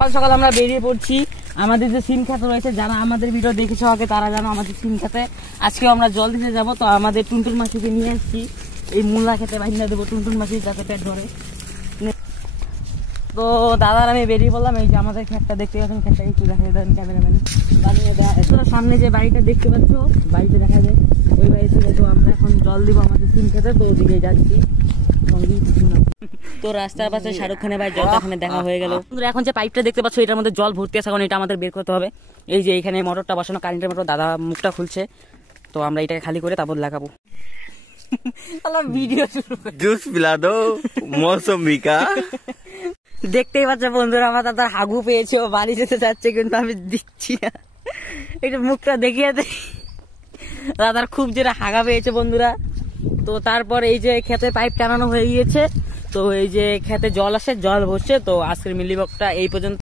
সকাল সকাল আমরা বেরিয়ে পড়ছি আমাদের যে সিম খেতে রয়েছে। যারা আমাদের ভিডিও দেখেছো আগে তারা জানো আমাদের সিম খেতে আজকে আমরা জল দিতে যাবো। তো আমাদের টুনটুন মাসিকে নিয়ে এসেছি এই মূলা খেতে বাহিনা দেবো টুনটুন মাসি যাতে পেট ধরে। তো দাদার আমি বেরিয়ে পড়লাম। এই যে আমাদের খেতটা দেখতে পাচ্ছেন, খেতটা একটু দেখা দেন ক্যামেরাম্যান বানিয়ে দেয়। সামনে যে বাড়িটা দেখতে পাচ্ছ বাড়িতে দেখা যায় ওই বাড়িতে তো আমরা এখন জল দিব আমাদের সিম খেতে। তো ওদিকে যাচ্ছি। তো রাস্তার পাশে শাহরুখ খানের ভাই জলখানে দেখা হয়ে গেল। এখন যে পাইপটা দেখতে পাচ্ছ এটার মধ্যে জল ভর্তি আছে, এখন এটা আমাদের বের করতে হবে। এই যে এখানে মোটরটা বসানো কারেন্টের মোটর, দাদা মুখটা খুলছে। তো আমরা এটাকে খালি করে তারপর লাগাবো। ভিডিও জুস পিলা দো মৌসুমি কা। দেখতেই পাচ্ছ বন্ধুরা আমার দাদা হাগু পেয়েছে, ও বাড়ি যেতে চাচ্ছে কিন্তু আমি দিচ্ছি না। এটা মুখটা দেখিয়ে দেয়, দাদার খুব যেটা হাগা পেয়েছে বন্ধুরা। তো তারপর এই যে খেতে পাইপ টানানো হয়ে গিয়েছে। তো এই যে খেতে জল আসে, জল ভরছে। তো আজকের মিলি ব্লগটা এই পর্যন্ত।